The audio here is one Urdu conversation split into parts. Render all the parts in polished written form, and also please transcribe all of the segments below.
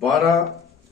12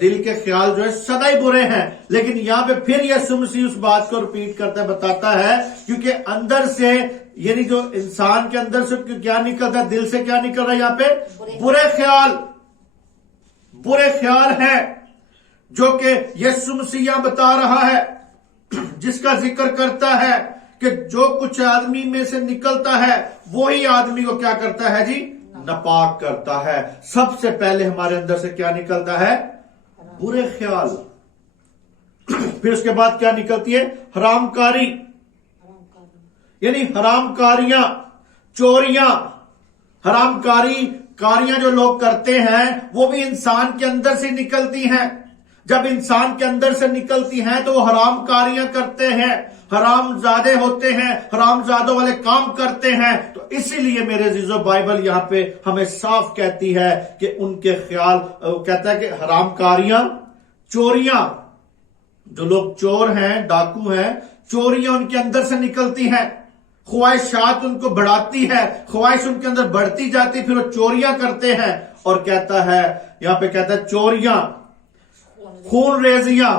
دل کے خیال جو ہے سدا ہی برے ہیں. لیکن یہاں پہ پھر یسوع مسیح اس بات کو ریپیٹ کرتا ہے, بتاتا ہے, کیونکہ اندر سے یعنی جو انسان کے اندر سے کیا نکلتا ہے, دل سے کیا نکل رہا ہے یہاں پہ, برے خیال ہیں, جو کہ یسوع مسیح یہاں بتا رہا ہے, جس کا ذکر کرتا ہے کہ جو کچھ آدمی میں سے نکلتا ہے وہی آدمی کو کیا کرتا ہے جی, ناپاک کرتا ہے. سب سے پہلے ہمارے اندر سے کیا نکلتا ہے, برے خیال. پھر اس کے بعد کیا نکلتی ہے, حرام کاری, یعنی حرام کاریاں, چوریاں. حرام کاریاں جو لوگ کرتے ہیں وہ بھی انسان کے اندر سے نکلتی ہیں. جب انسان کے اندر سے نکلتی ہیں تو وہ حرام کاریاں کرتے ہیں, حرام زادے ہوتے ہیں, حرام زادوں والے کام کرتے ہیں. تو اسی لیے میرے عزیزو بائبل یہاں پہ ہمیں صاف کہتی ہے کہ ان کے خیال, کہتا ہے کہ حرام کاریاں, چوریاں, جو لوگ چور ہیں, ڈاکو ہیں, چوریاں ان کے اندر سے نکلتی ہیں. خواہشات ان کو بڑھاتی ہے, خواہش ان کے اندر بڑھتی جاتی, پھر وہ چوریاں کرتے ہیں. اور کہتا ہے یہاں پہ, کہتا ہے چوریاں, خون ریزیاں,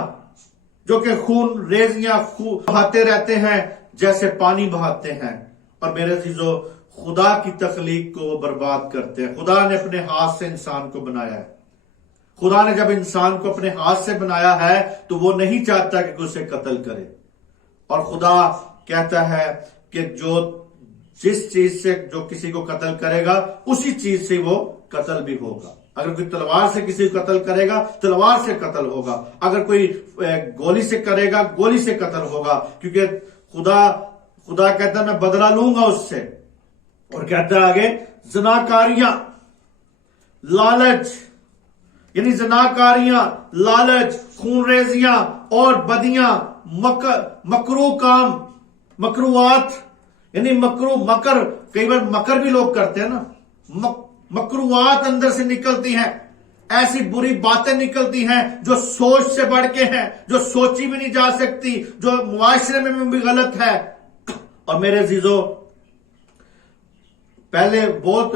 جو کہ خون ریزیاں بہاتے رہتے ہیں جیسے پانی بہاتے ہیں. اور میرے عزیزو خدا کی تخلیق کو وہ برباد کرتے ہیں. خدا نے اپنے ہاتھ سے انسان کو بنایا ہے. خدا نے جب انسان کو اپنے ہاتھ سے بنایا ہے تو وہ نہیں چاہتا کہ کوئی اسے قتل کرے. اور خدا کہتا ہے کہ جس چیز سے جو کسی کو قتل کرے گا اسی چیز سے وہ قتل بھی ہوگا. اگر کوئی تلوار سے کسی کو قتل کرے گا, تلوار سے قتل ہوگا. اگر کوئی گولی سے کرے گا, گولی سے قتل ہوگا. کیونکہ خدا کہتا ہے میں بدلہ لوں گا اس سے. اور کہتا ہے آگے, زناکاریاں, لالچ, یعنی زناکاریاں, لالچ, خون ریزیاں اور بدیاں, مکروہ کام, مکروہات, یعنی مکر, کئی بار مکر بھی لوگ کرتے ہیں نا, مکروہات اندر سے نکلتی ہیں. ایسی بری باتیں نکلتی ہیں جو سوچ سے بڑھ کے ہیں, جو سوچی بھی نہیں جا سکتی, جو معاشرے میں بھی غلط ہے. اور میرے عزیزو پہلے بہت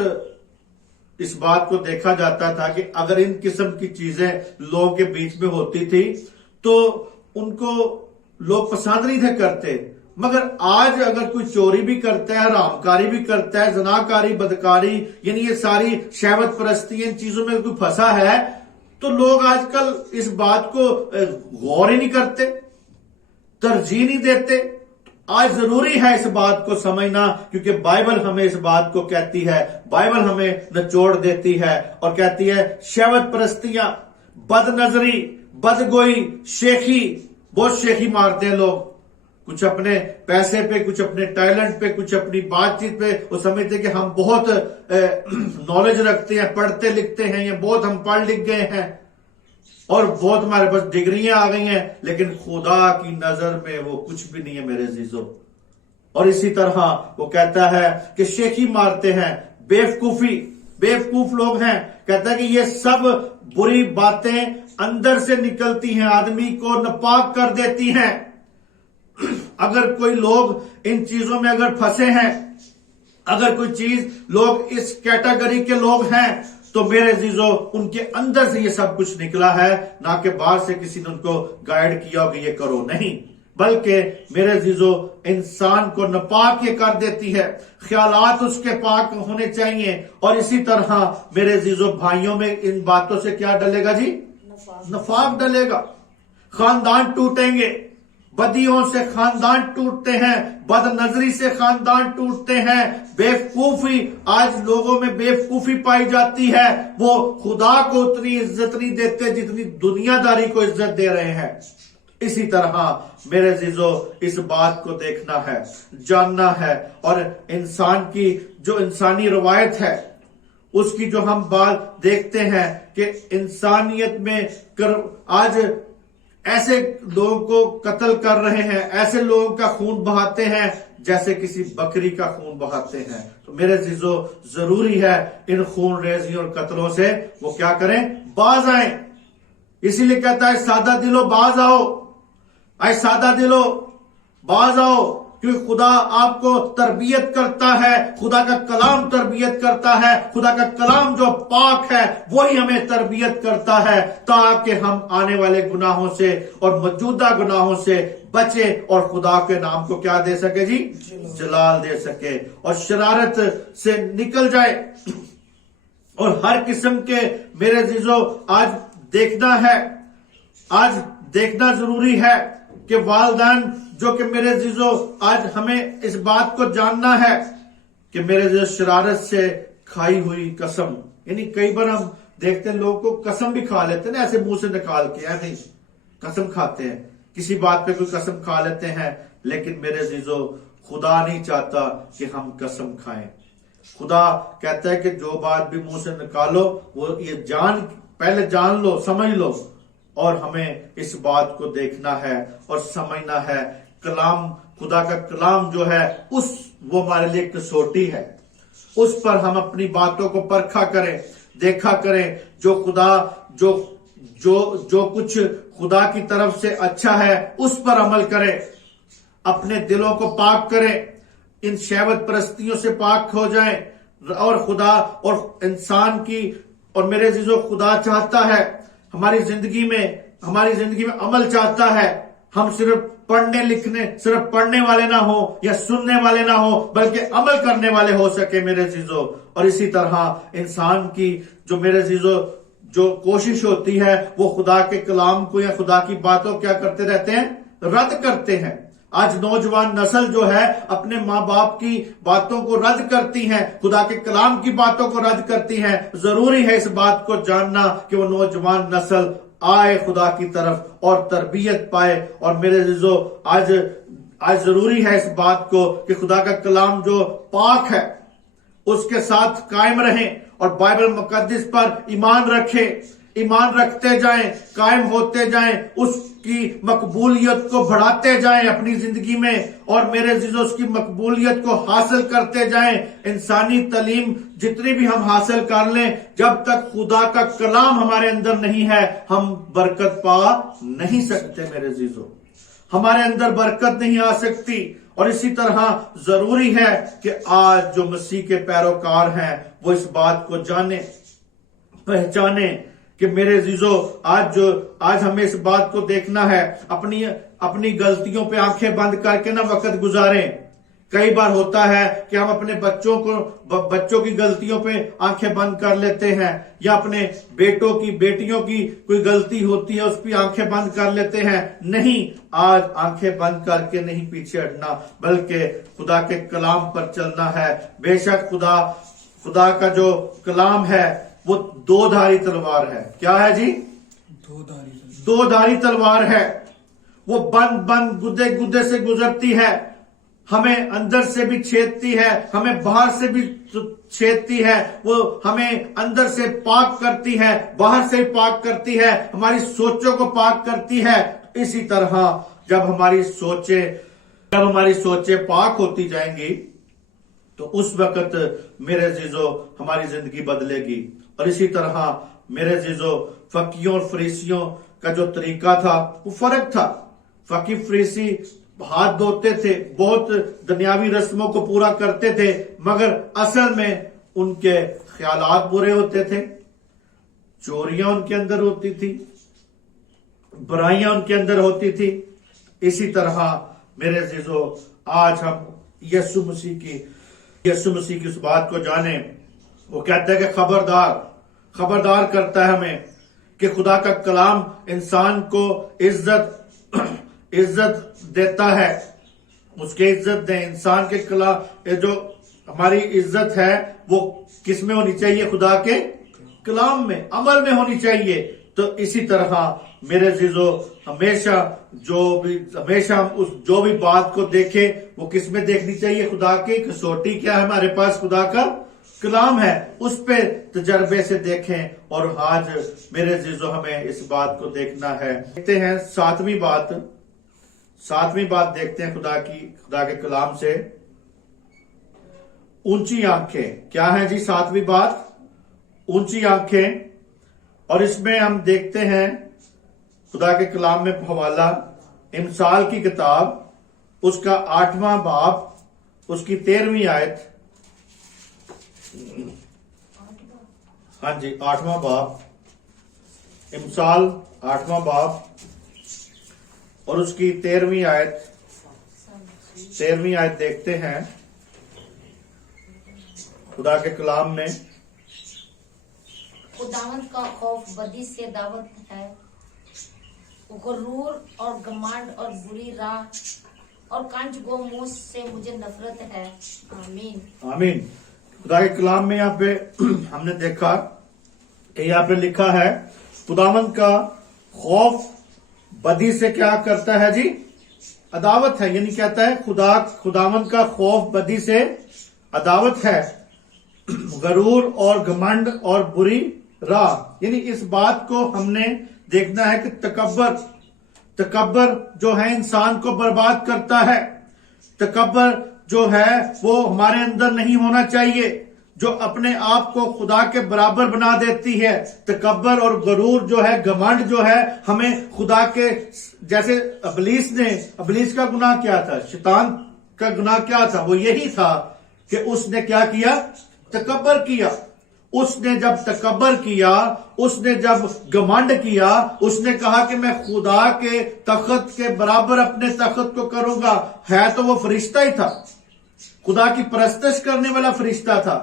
اس بات کو دیکھا جاتا تھا کہ اگر ان قسم کی چیزیں لوگوں کے بیچ میں ہوتی تھی تو ان کو لوگ پسند نہیں تھے کرتے. مگر آج اگر کوئی چوری بھی کرتا ہے, حرام کاری بھی کرتا ہے, زناکاری, بدکاری, یعنی یہ ساری شہوت پرستی, ان چیزوں میں کوئی پھنسا ہے تو لوگ آج کل اس بات کو غور ہی نہیں کرتے, ترجیح نہیں دیتے. آج ضروری ہے اس بات کو سمجھنا, کیونکہ بائبل ہمیں اس بات کو کہتی ہے, بائبل ہمیں نچوڑ دیتی ہے اور کہتی ہے شہوت پرستیاں, بد نظری, بدگوئی, شیخی. بہت شیخی مارتے ہیں لوگ, کچھ اپنے پیسے پہ, کچھ اپنے ٹیلنٹ پہ, کچھ اپنی بات چیت پہ. وہ سمجھتے ہیں کہ ہم بہت نالج رکھتے ہیں, پڑھتے لکھتے ہیں, یا بہت ہم پڑھ لکھ گئے ہیں اور بہت ہمارے پاس ڈگریاں آ گئی ہیں. لیکن خدا کی نظر میں وہ کچھ بھی نہیں ہے میرے عزیزو. اور اسی طرح وہ کہتا ہے کہ شیخی مارتے ہیں, بیوقوف لوگ ہیں. کہتا ہے کہ یہ سب بری باتیں اندر سے نکلتی ہیں, آدمی کو ناپاک کر دیتی ہیں. اگر کوئی لوگ ان چیزوں میں اگر پھنسے ہیں, اگر کوئی چیز لوگ اس کیٹیگری کے لوگ ہیں, تو میرے عزیزو ان کے اندر سے یہ سب کچھ نکلا ہے, نہ کہ باہر سے کسی نے ان کو گائیڈ کیا ہو کہ یہ کرو, نہیں. بلکہ میرے عزیزو انسان کو ناپاک یہ کر دیتی ہے. خیالات اس کے پاک ہونے چاہیے. اور اسی طرح میرے عزیزو بھائیوں میں ان باتوں سے کیا ڈلے گا جی, نفاق ڈلے گا. خاندان ٹوٹیں گے, بدیوں سے خاندان ٹوٹتے ہیں, بد نظری سے خاندان ٹوٹتے ہیں. بیوقوفی, آج لوگوں میں بیوقوفی پائی جاتی ہے, وہ خدا کو اتنی عزت نہیں دیتے جتنی دنیا داری کو عزت دے رہے ہیں. اسی طرح میرے عزیزو اس بات کو دیکھنا ہے, جاننا ہے, اور انسان کی جو انسانی روایت ہے اس کی جو ہم بات دیکھتے ہیں کہ انسانیت میں آج ایسے لوگوں کو قتل کر رہے ہیں, ایسے لوگوں کا خون بہاتے ہیں جیسے کسی بکری کا خون بہاتے ہیں. تو میرے عزیزو ضروری ہے ان خون ریزیوں اور قتلوں سے وہ کیا کریں, باز آئیں. اسی لیے کہتا ہے سادہ دلو باز آؤ, اے سادہ دلو باز آؤ. کیونکہ خدا آپ کو تربیت کرتا ہے، خدا کا کلام تربیت کرتا ہے، خدا کا کلام جو پاک ہے وہی ہمیں تربیت کرتا ہے تاکہ ہم آنے والے گناہوں سے اور موجودہ گناہوں سے بچے اور خدا کے نام کو کیا دے سکے جی؟ جلال دے سکے اور شرارت سے نکل جائے۔ اور ہر قسم کے میرے عزیزو آج دیکھنا ضروری ہے کہ والدین جو کہ میرے عزیزو آج ہمیں اس بات کو جاننا ہے کہ میرے عزیزو شرارت سے کھائی ہوئی قسم، یعنی کئی بار ہم دیکھتے ہیں لوگ کو قسم بھی کھا لیتے ہیں نا، ایسے منہ سے نکال کے نہیں قسم کھاتے ہیں، کسی بات پہ کوئی قسم کھا لیتے ہیں، لیکن میرے عزیزو خدا نہیں چاہتا کہ ہم قسم کھائیں۔ خدا کہتا ہے کہ جو بات بھی منہ سے نکالو وہ یہ پہلے جان لو، سمجھ لو، اور ہمیں اس بات کو دیکھنا ہے اور سمجھنا ہے۔ کلام، خدا کا کلام جو ہے وہ ہمارے لیے کسوٹی ہے، اس پر ہم اپنی باتوں کو پرکھا کریں، دیکھا کریں، جو کچھ خدا کی طرف سے اچھا ہے اس پر عمل کریں، اپنے دلوں کو پاک کریں، ان شہوت پرستیوں سے پاک ہو جائیں، اور خدا اور انسان کی اور میرے عزیزو خدا چاہتا ہے ہماری زندگی میں عمل چاہتا ہے، ہم صرف پڑھنے والے نہ ہو یا سننے والے نہ ہو بلکہ عمل کرنے والے ہو سکے میرے عزیزو۔ اور اسی طرح انسان کی جو میرے عزیزو جو کوشش ہوتی ہے وہ خدا کے کلام کو یا خدا کی باتوں کیا کرتے رہتے ہیں؟ رد کرتے ہیں۔ آج نوجوان نسل جو ہے اپنے ماں باپ کی باتوں کو رد کرتی ہیں، خدا کے کلام کی باتوں کو رد کرتی ہیں۔ ضروری ہے اس بات کو جاننا کہ وہ نوجوان نسل آئے خدا کی طرف اور تربیت پائے۔ اور میرے عزیزو آج ضروری ہے اس بات کو کہ خدا کا کلام جو پاک ہے اس کے ساتھ قائم رہیں اور بائبل مقدس پر ایمان رکھتے جائیں، قائم ہوتے جائیں، اس کی مقبولیت کو بڑھاتے جائیں اپنی زندگی میں، اور میرے عزیزو اس کی مقبولیت کو حاصل کرتے جائیں۔ انسانی تعلیم جتنی بھی ہم حاصل کر لیں، جب تک خدا کا کلام ہمارے اندر نہیں ہے ہم برکت پا نہیں سکتے میرے عزیزو، ہمارے اندر برکت نہیں آ سکتی۔ اور اسی طرح ضروری ہے کہ آج جو مسیح کے پیروکار ہیں وہ اس بات کو جانیں، پہچانیں کہ میرے عزیزو آج ہمیں اس بات کو دیکھنا ہے، اپنی غلطیوں پہ آنکھیں بند کر کے نہ وقت گزاریں۔ کئی بار ہوتا ہے کہ ہم اپنے بچوں کی غلطیوں پہ آنکھیں بند کر لیتے ہیں، یا اپنے بیٹیوں کی کوئی غلطی ہوتی ہے اس پہ آنکھیں بند کر لیتے ہیں۔ نہیں، آج آنکھیں بند کر کے نہیں پیچھے ہٹنا بلکہ خدا کے کلام پر چلنا ہے۔ بے شک خدا کا جو کلام ہے وہ دو دھاری تلوار ہے۔ کیا ہے جی؟ دو دھاری تلوار ہے، وہ بند گدے سے گزرتی ہے، ہمیں اندر سے بھی چھیدتی ہے، ہمیں باہر سے بھی چھیدتی ہے، وہ ہمیں اندر سے پاک کرتی ہے، باہر سے پاک کرتی ہے، ہماری سوچوں کو پاک کرتی ہے۔ اسی طرح جب ہماری سوچیں پاک ہوتی جائیں گی تو اس وقت میرے عزیزو ہماری زندگی بدلے گی۔ اور اسی طرح میرے عزیزو فقیوں اور فریسیوں کا جو طریقہ تھا وہ فرق تھا۔ فقی فریسی ہاتھ دھوتے تھے، بہت دنیاوی رسموں کو پورا کرتے تھے، مگر اصل میں ان کے خیالات برے ہوتے تھے، چوریاں ان کے اندر ہوتی تھی، برائیاں ان کے اندر ہوتی تھی۔ اسی طرح میرے عزیزو آج ہم یسوع مسیح کی اس بات کو جانیں، وہ کہتا ہے کہ خبردار کرتا ہے ہمیں کہ خدا کا کلام انسان کو عزت دیتا ہے، اس کے عزت دیں۔ انسان کے کلام جو ہماری عزت ہے وہ کس میں ہونی چاہیے؟ خدا کے کلام میں، عمل میں ہونی چاہیے۔ تو اسی طرح میرے عزیزو ہمیشہ جو بھی بات کو دیکھیں وہ کس میں دیکھنی چاہیے؟ خدا کی کسوٹی کیا ہے؟ ہمارے پاس خدا کا کلام ہے، اس پہ تجربے سے دیکھیں۔ اور آج میرے عزیزو ہمیں اس بات کو دیکھنا ہے۔ دیکھتے ہیں ساتویں بات دیکھتے ہیں خدا کے کلام سے، اونچی آنکھیں۔ کیا ہے جی ساتویں بات؟ اونچی آنکھیں۔ اور اس میں ہم دیکھتے ہیں خدا کے کلام میں حوالہ امثال کی کتاب اس کا 8واں باب اس کی 13ویں آیت. ہاں جی 8واں باب امثال 8واں باب اور اس کی 13ویں آیت دیکھتے ہیں خدا کے کلام میں. خداوند کا خوف بدی سے دعوت ہے، غرور اور گمانڈ اور بری راہ اور کنج گو منہ سے مجھے نفرت ہے. آمین آمین. خدا کے کلام میں یہاں پہ ہم نے دیکھا کہ یہاں پہ لکھا ہے خداوند کا خوف بدی سے کیا کرتا ہے جی؟ عداوت ہے. یعنی کہتا ہے خداوند کا خوف بدی سے عداوت ہے، غرور اور گھمنڈ اور بری راہ. یعنی اس بات کو ہم نے دیکھنا ہے کہ تکبر جو ہے انسان کو برباد کرتا ہے. تکبر جو ہے وہ ہمارے اندر نہیں ہونا چاہیے، جو اپنے آپ کو خدا کے برابر بنا دیتی ہے. تکبر اور غرور جو ہے، گھمنڈ جو ہے، ہمیں خدا کے جیسے ابلیس کا گناہ کیا تھا، شیطان کا گناہ کیا تھا؟ وہ یہی تھا کہ اس نے کیا کیا؟ تکبر کیا. اس نے جب تکبر کیا، اس نے جب گھمنڈ کیا، اس نے کہا کہ میں خدا کے تخت کے برابر اپنے تخت کو کروں گا. ہے تو وہ فرشتہ ہی تھا، خدا کی پرستش کرنے والا فرشتہ تھا،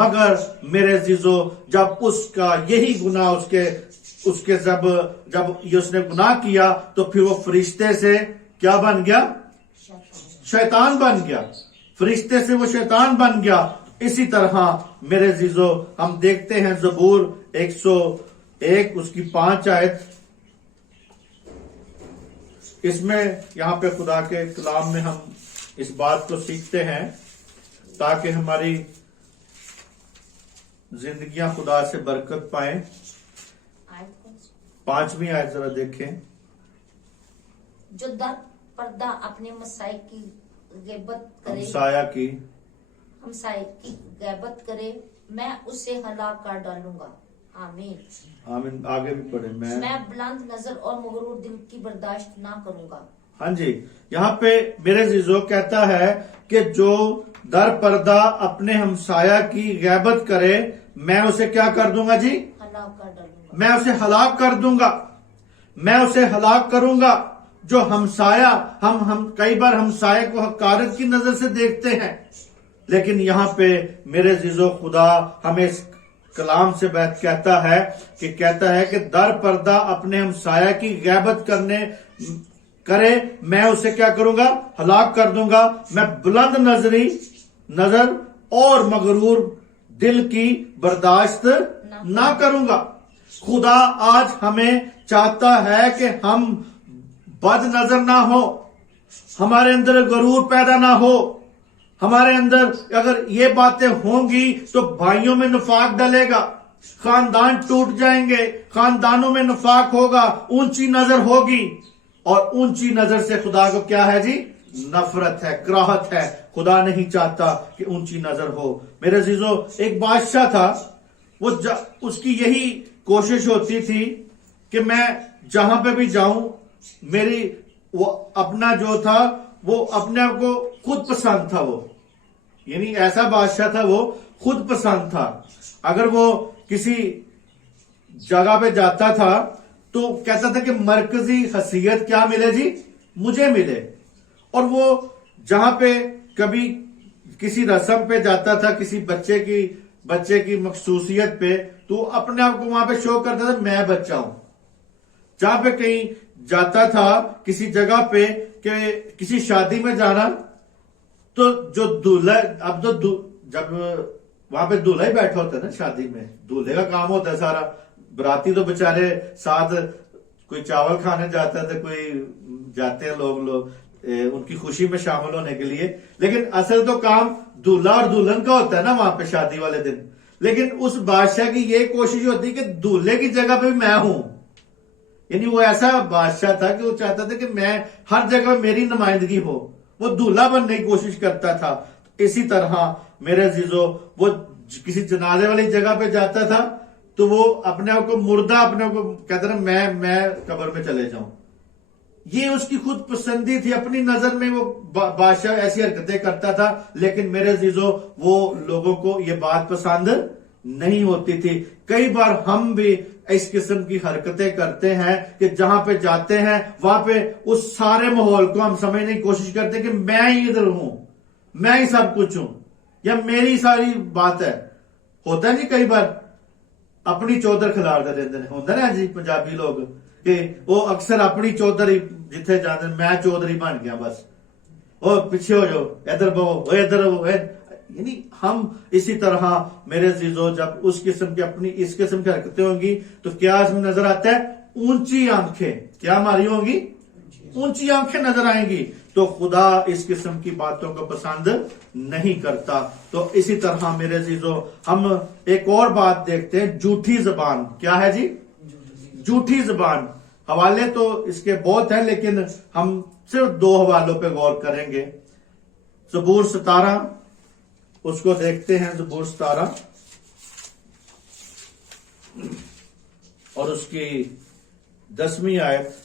مگر میرے عزیزو جب اس کا یہی گناہ اس کے جب اس نے گناہ کیا تو پھر وہ فرشتے سے کیا بن گیا؟ شیطان بن گیا. فرشتے سے وہ شیطان بن گیا. اسی طرح میرے عزیزو ہم دیکھتے ہیں زبور 101 اس کی 5 آیت. اس میں یہاں پہ خدا کے کلام میں ہم اس بات کو سیکھتے ہیں تاکہ ہماری زندگیاں خدا سے برکت پائیں. 5ویں آیت ذرا دیکھیں. جو در پردہ اپنے مسائل کی غیبت کرے، ہمسائے کی غیبت کرے، میں اسے ہلاک کر ڈالوں گا. آمین آمین. آگے بھی پڑھیں. میں بلند نظر اور مغرور دل کی برداشت نہ کروں گا. ہاں جی یہاں پہ میرے عزیزو کہتا ہے کہ جو در پردہ اپنے ہمسایہ کی غیبت کرے میں اسے کیا کر دوں گا جی؟ ہلاک کر ڈالوں گا. میں اسے ہلاک کر دوں گا. میں اسے ہلاک کروں گا. جو ہمسایہ ہم کئی بار ہمسایہ کو حقارت کی نظر سے دیکھتے ہیں، لیکن یہاں پہ میرے عزیزو خدا ہمیں اس کلام سے بات کہتا ہے کہ در پردہ اپنے ہمسایہ کی غیبت کرے میں اسے کیا کروں گا؟ ہلاک کر دوں گا. میں بلند نظر اور مغرور دل کی برداشت نہ کروں گا. خدا آج ہمیں چاہتا ہے کہ ہم بد نظر نہ ہو، ہمارے اندر غرور پیدا نہ ہو. ہمارے اندر اگر یہ باتیں ہوں گی تو بھائیوں میں نفاق ڈلے گا، خاندان ٹوٹ جائیں گے، خاندانوں میں نفاق ہوگا، اونچی نظر ہوگی. اور اونچی نظر سے خدا کو کیا ہے جی؟ نفرت ہے، کراہت ہے. خدا نہیں چاہتا کہ اونچی نظر ہو. میرے عزیزو ایک بادشاہ تھا، اس کی یہی کوشش ہوتی تھی کہ میں جہاں پہ بھی جاؤں وہ اپنا جو تھا وہ اپنے آپ کو خود پسند تھا. وہ یعنی ایسا بادشاہ تھا، وہ خود پسند تھا. اگر وہ کسی جگہ پہ جاتا تھا تو کہتا تھا کہ مرکزی حیثیت کیا ملے جی؟ مجھے ملے. اور وہ جہاں پہ کبھی کسی رسم پہ جاتا تھا، کسی بچے کی مخصوصیت پہ، تو اپنے آپ کو وہاں پہ شو کرتا تھا میں بچہ ہوں. جہاں پہ کہیں جاتا تھا کسی جگہ پہ کہ کسی شادی میں جانا، تو جو دولہا، اب تو جب وہاں پہ دولہا ہی بیٹھا ہوتا ہے نا شادی میں، دولہے کا کام ہوتا ہے سارا. براتی تو بےچارے ساتھ کوئی چاول کھانے جاتا ہے، تو کوئی جاتے ہیں لوگ ان کی خوشی میں شامل ہونے کے لیے، لیکن اصل تو کام دولہا اور دلہن کا ہوتا ہے نا وہاں پہ شادی والے دن. لیکن اس بادشاہ کی یہ کوشش ہوتی کہ دولہے کی جگہ پہ میں ہوں. یعنی وہ ایسا بادشاہ تھا کہ وہ چاہتا تھا کہ میں ہر جگہ میری نمائندگی ہو. وہ دولہا بننے کی کوشش کرتا تھا. اسی طرح میرے عزیزو وہ کسی جنازے والی جگہ پہ جاتا تھا تو وہ اپنے آپ کو مردہ، اپنے آپ کو کہتا تھا میں قبر میں چلے جاؤں. یہ اس کی خود پسندی تھی, اپنی نظر میں وہ بادشاہ ایسی حرکتیں کرتا تھا, لیکن میرے عزیزو وہ لوگوں کو یہ بات پسند نہیں ہوتی تھی. کئی بار ہم بھی اس قسم کی حرکتیں کرتے ہیں کہ جہاں پہ جاتے ہیں وہاں پہ اس سارے ماحول کو ہم سمجھنے کی کوشش کرتے ہیں کہ میں ہی ادھر ہوں, میں ہی سب کچھ ہوں, یا میری ساری بات ہے. ہوتا ہے جی کئی بار اپنی چودر کھلار دے دیندے نے, ہوتا نا جی پنجابی لوگ کہ وہ اکثر اپنی چودر ہی جتھے جاندے, میں چودھری بن گیا بس, او پیچھے ہو جاؤ, ادھر بہو, ادھر ہو. یعنی ہم اسی طرح میرے عزیزو جب اس قسم کی اپنی اس قسم کی حرکتیں ہوں گی تو کیا اس میں نظر آتا ہے؟ اونچی آنکھیں. کیا ہماری ہوں گی؟ اونچی آنکھیں نظر آئیں گی. تو خدا اس قسم کی باتوں کو پسند نہیں کرتا. تو اسی طرح میرے عزیزو ہم ایک اور بات دیکھتے ہیں, جھوٹی زبان. کیا ہے جی؟ جھوٹی زبان. حوالے تو اس کے بہت ہیں لیکن ہم صرف 2 حوالوں پہ غور کریں گے. زبور 17 اس کو دیکھتے ہیں, زبور 17 اور اس کی 10ویں آیت.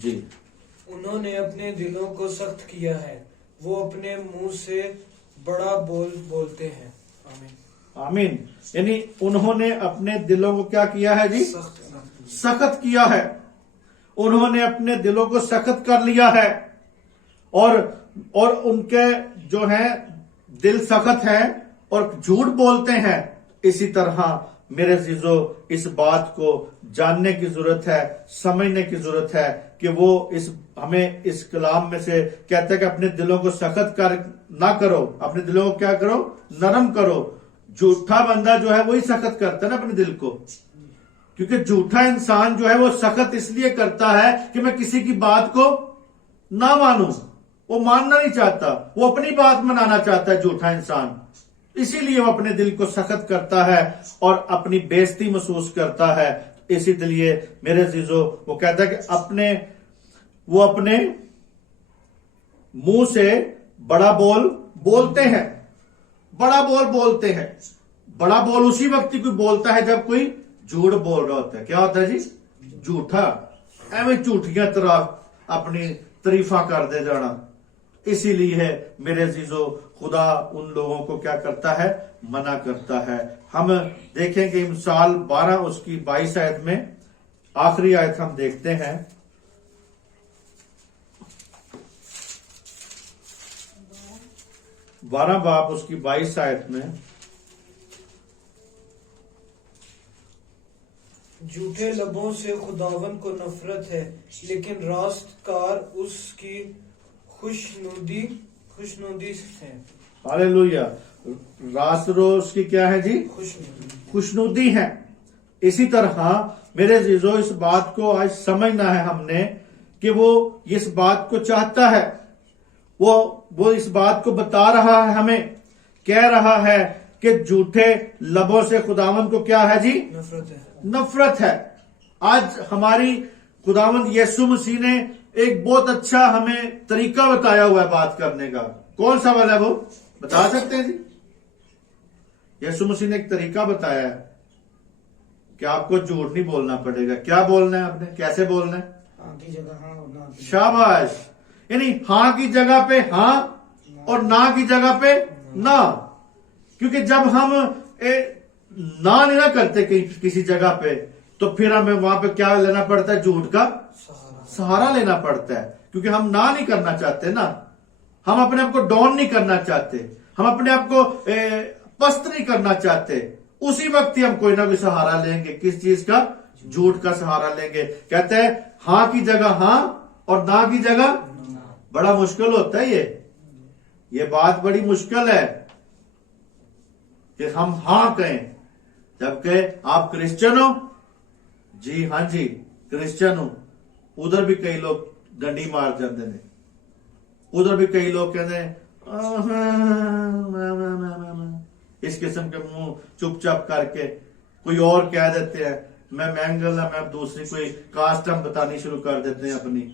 جی. انہوں نے اپنے دلوں کو سخت کیا ہے, وہ اپنے منہ سے بڑا بولتے ہیں. آمین. آمین. یعنی انہوں نے اپنے دلوں کو کیا کیا ہے جی؟ سخت کیا ہے. انہوں نے اپنے دلوں کو سخت کر لیا ہے, اور ان کے جو ہیں دل سخت ہیں اور جھوٹ بولتے ہیں. اسی طرح میرے عزیزو اس بات کو جاننے کی ضرورت ہے, سمجھنے کی ضرورت ہے کہ وہ ہمیں اس کلام میں سے کہتا ہے کہ اپنے دلوں کو سخت نہ کرو, اپنے دلوں کو کیا کرو؟ نرم کرو. جھوٹا بندہ جو ہے وہی سخت کرتا ہے نا اپنے دل کو, کیونکہ جھوٹا انسان جو ہے وہ سخت اس لیے کرتا ہے کہ میں کسی کی بات کو نہ مانوں, وہ ماننا نہیں چاہتا, وہ اپنی بات منانا چاہتا ہے جھوٹا انسان. اسی لیے وہ اپنے دل کو سخت کرتا ہے اور اپنی بےزتی محسوس کرتا ہے. اسی لیے میرے عزیزو وہ کہتا ہے کہ وہ اپنے منہ سے بڑا بول بولتے ہیں. بڑا بول بولتے ہیں. بڑا بول اسی وقت کوئی بولتا ہے جب کوئی جھوٹ بول رہا ہوتا ہے. کیا ہوتا ہے جی؟ جھوٹا. ایویں جھوٹیاں طرح اپنی تعریفاں کر دے جانا. اسی لیے میرے عزیزو خدا ان لوگوں کو کیا کرتا ہے؟ منع کرتا ہے. ہم دیکھیں کہ مثال 12 اس کی 22 آیت میں آخری آیت ہم دیکھتے ہیں. 12 باب اس کی 22 آیت میں, جھوٹے لبوں سے خداوند کو نفرت ہے, لیکن راست کار اس کی خوشنودی ہے. ہاللیلویہ. راست رو اس کی کیا ہے جی؟ خوشنودی ہے. اسی طرح میرے عزیزو اس بات کو آج سمجھنا ہے ہم نے کہ وہ اس بات کو چاہتا ہے, وہ اس بات کو بتا رہا ہے, ہمیں کہہ رہا ہے کہ جھوٹے لبوں سے خداوند کو کیا ہے جی؟ نفرت ہے. آج ہماری خداوند یسوع مسیح نے ایک بہت اچھا ہمیں طریقہ بتایا ہوا ہے بات کرنے کا. کون سا والا ہے وہ بتا سکتے ہیں جی؟ یسوع مسیح نے ایک طریقہ بتایا ہے کہ آپ کو جھوٹ نہیں بولنا پڑے گا. کیا بولنا ہے آپ نے؟ کیسے بولنا ہے؟ ہاں کی جگہ ہاں اور نہ. شاباش. یعنی ہاں کی جگہ پہ ہاں اور نہ کی جگہ پہ نہ. کیونکہ جب ہم نہ نہیں کرتے کسی جگہ پہ تو پھر ہمیں وہاں پہ کیا لینا پڑتا ہے؟ جھوٹ کا سہارا لینا پڑتا ہے. کیونکہ ہم نہ نہیں کرنا چاہتے نا, ہم اپنے آپ کو ڈاؤن نہیں کرنا چاہتے, ہم اپنے آپ کو پست نہیں کرنا چاہتے. اسی وقت ہی ہم کوئی نہ کوئی سہارا لیں گے. کس چیز کا؟ جھوٹ کا سہارا لیں گے. کہتے ہیں ہاں کی جگہ ہاں اور نہ کی جگہ. بڑا مشکل ہوتا ہے یہ بات بڑی مشکل ہے کہ ہم ہاں کہیں جبکہ آپ کرسچن ہو. جی ہاں جی کرسچن ہوں. ادھر بھی کئی لوگ ڈنڈی مار جاتے ہیں, ادھر بھی کئی لوگ کہتے ہیں اس قسم کے منہ چپ چپ کر کے کوئی اور کہہ دیتے ہیں میں مینگل ہے, میں دوسری کوئی کاسٹ ہم بتانی شروع کر دیتے ہیں اپنی.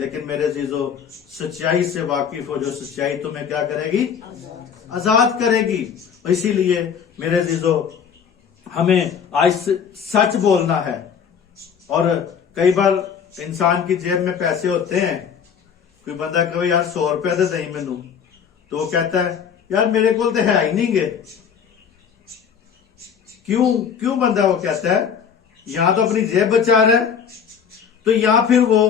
لیکن میرے عزیزو سچائی سے واقف ہو، جو سچائی تمہیں کیا کرے گی؟ آزاد کرے گی۔ اسی لیے میرے عزیزو ہمیں آج سچ بولنا ہے۔ اور کئی بار انسان کی جیب میں پیسے ہوتے ہیں، کوئی بندہ کہے یار 100 روپے دے دیں مینوں، تو وہ کہتا ہے یار میرے کو تو ہے ہی نہیں گے۔ کیوں بندہ وہ کہتا ہے؟ یہاں تو اپنی جیب بچا رہا ہے، تو یا پھر وہ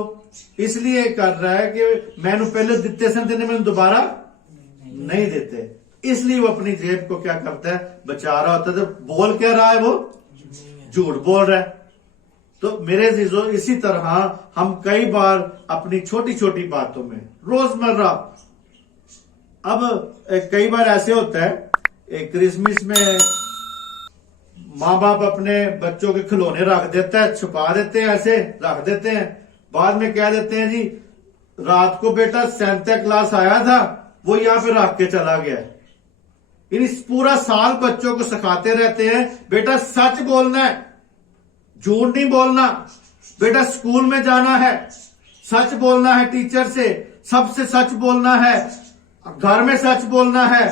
اس لیے کر رہا ہے کہ میں نے پہلے دیتے سن دینے میں دوبارہ نہیں دیتے، اس لیے وہ اپنی جیب کو کیا کرتا ہے؟ بچا رہا ہوتا ہے۔ تو بول کیا رہا ہے وہ؟ جھوٹ بول رہا ہے۔ تو میرے عزیزو اسی طرح ہم کئی بار اپنی چھوٹی چھوٹی باتوں میں روزمرہ، اب کئی بار ایسے ہوتا ہے کرسمس میں ماں باپ اپنے بچوں کے کھلونے رکھ دیتا ہے، چھپا دیتے ہیں، ایسے رکھ دیتے ہیں، بعد میں کہہ دیتے ہیں جی رات کو بیٹا سینتا کلاس آیا تھا وہ یہاں پہ رکھ کے چلا گیا۔ یعنی پورا سال بچوں کو سکھاتے رہتے ہیں بیٹا سچ بولنا ہے، جھوٹ نہیں بولنا، بیٹا اسکول میں جانا ہے سچ بولنا ہے، ٹیچر سے سب سے سچ بولنا ہے، گھر میں سچ بولنا ہے،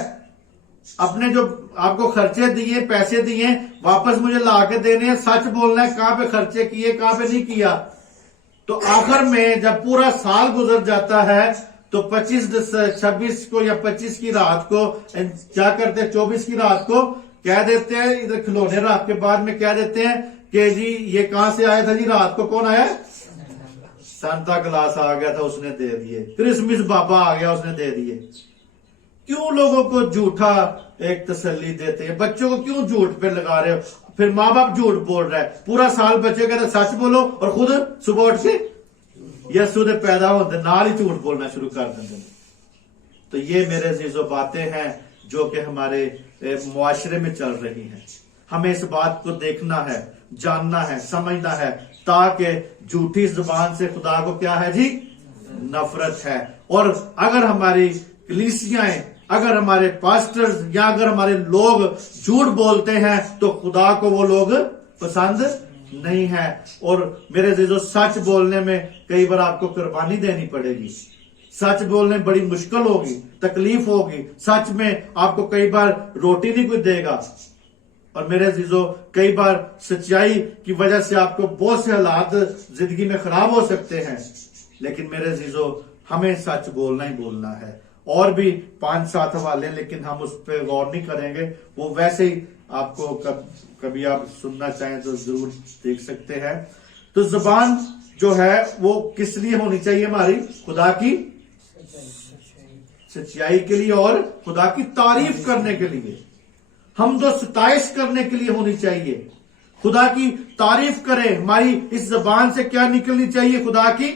اپنے جو آپ کو خرچے دیے پیسے دیے واپس مجھے لا کے دینے ہیں، سچ بولنا ہے، کہاں پہ خرچے کیے کہاں پہ نہیں کیا۔ تو آخر میں جب پورا سال گزر جاتا ہے تو 26 کو یا 25 کی رات کو کیا کرتے ہیں؟ 24 کی رات کو کہہ دیتے ہیں ادھر کھلونے رات کے بعد میں کہہ دیتے ہیں کہ جی یہ کہاں سے آیا تھا جی رات کو؟ کون آیا؟ سانتا کلاس آ گیا تھا اس نے دے دیے، کرسمس بابا آ گیا اس نے دے دیے۔ کیوں لوگوں کو جھوٹا ایک تسلی دیتے ہیں؟ بچوں کو کیوں جھوٹ پہ لگا رہے ہو؟ پھر ماں باپ جھوٹ بول رہا ہے، پورا سال بچے کہتے ہیں سچ بولو اور خود صبح اٹھ کے یسو دے پیدا ہوتے نال ہی جھوٹ بولنا شروع کر دیتے ہیں۔ تو یہ میرے عزیزو باتیں ہیں جو کہ ہمارے معاشرے میں چل رہی ہیں۔ ہمیں اس بات کو دیکھنا ہے، جاننا ہے، سمجھنا ہے، تاکہ جھوٹی زبان سے خدا کو کیا ہے جی؟ نفرت ہے۔ اور اگر ہماری کلیسیاں، اگر ہمارے پاسٹرز یا اگر ہمارے لوگ جھوٹ بولتے ہیں تو خدا کو وہ لوگ پسند نہیں ہے۔ اور میرے عزیزو سچ بولنے میں کئی بار آپ کو قربانی دینی پڑے گی، سچ بولنے میں بڑی مشکل ہوگی، تکلیف ہوگی، سچ میں آپ کو کئی بار روٹی نہیں کوئی دے گا۔ اور میرے عزیزو کئی بار سچائی کی وجہ سے آپ کو بہت سے حالات زندگی میں خراب ہو سکتے ہیں، لیکن میرے عزیزو ہمیں سچ بولنا ہی بولنا ہے۔ اور بھی 5-7 حوالے لیکن ہم اس پہ غور نہیں کریں گے، وہ ویسے ہی آپ کو کبھی آپ سننا چاہیں تو ضرور دیکھ سکتے ہیں۔ تو زبان جو ہے وہ کس لیے ہونی چاہیے ہماری؟ خدا کی سچائی کے لیے اور خدا کی تعریف کرنے کے لیے، حمد و ستائش کرنے کے لیے ہونی چاہیے۔ خدا کی تعریف کرے، ہماری اس زبان سے کیا نکلنی چاہیے؟ خدا کی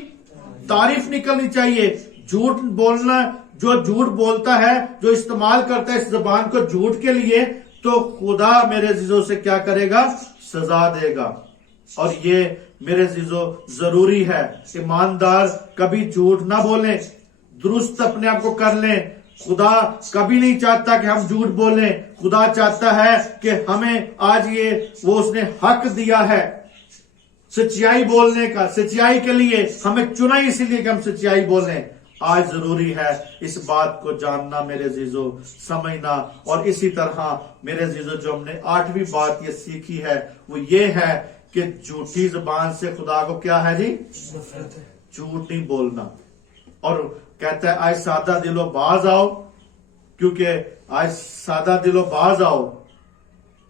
تعریف نکلنی چاہیے۔ جھوٹ بولنا، جو جھوٹ بولتا ہے، جو استعمال کرتا ہے اس زبان کو جھوٹ کے لیے، تو خدا میرے عزیزوں سے کیا کرے گا؟ سزا دے گا۔ اور یہ میرے عزیزوں ضروری ہے، ایماندار کبھی جھوٹ نہ بولیں، درست اپنے آپ کو کر لیں۔ خدا کبھی نہیں چاہتا کہ ہم جھوٹ بولیں، خدا چاہتا ہے کہ ہمیں آج وہ اس نے حق دیا ہے سچائی بولنے کا، سچائی کے لیے ہمیں چنا ہی اسی لیے کہ ہم سچائی بولیں۔ آج ضروری ہے اس بات کو جاننا میرے عزیزو، سمجھنا۔ اور اسی طرح میرے عزیزو جو ہم نے 8ویں بات یہ سیکھی ہے وہ یہ ہے کہ جھوٹی زبان سے خدا کو کیا ہے جی؟ جھوٹ نہیں بولنا۔ اور کہتا ہے آج سادہ دلو باز آؤ، کیونکہ آج سادہ دلو باز آؤ،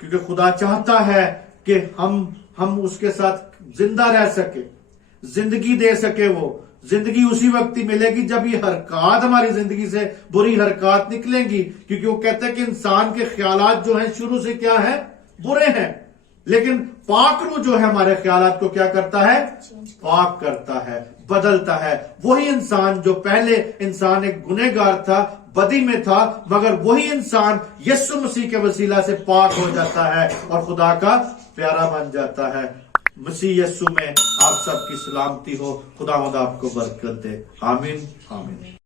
کیونکہ خدا چاہتا ہے کہ ہم اس کے ساتھ زندہ رہ سکے، زندگی دے سکے۔ وہ زندگی اسی وقت ہی ملے گی جب یہ حرکات ہماری زندگی سے بری حرکات نکلیں گی، کیونکہ وہ کہتا ہے کہ انسان کے خیالات جو ہیں شروع سے کیا ہیں؟ برے ہیں، لیکن پاک روح جو ہے ہمارے خیالات کو کیا کرتا ہے؟ پاک کرتا ہے، بدلتا ہے۔ وہی انسان جو پہلے انسان ایک گنہگار تھا، بدی میں تھا، مگر وہی انسان یسوع مسیح کے وسیلہ سے پاک ہو جاتا ہے اور خدا کا پیارا بن جاتا ہے۔ مسیح یسوع میں آپ سب کی سلامتی ہو، خداوند آپ کو برکت دے، آمین آمین۔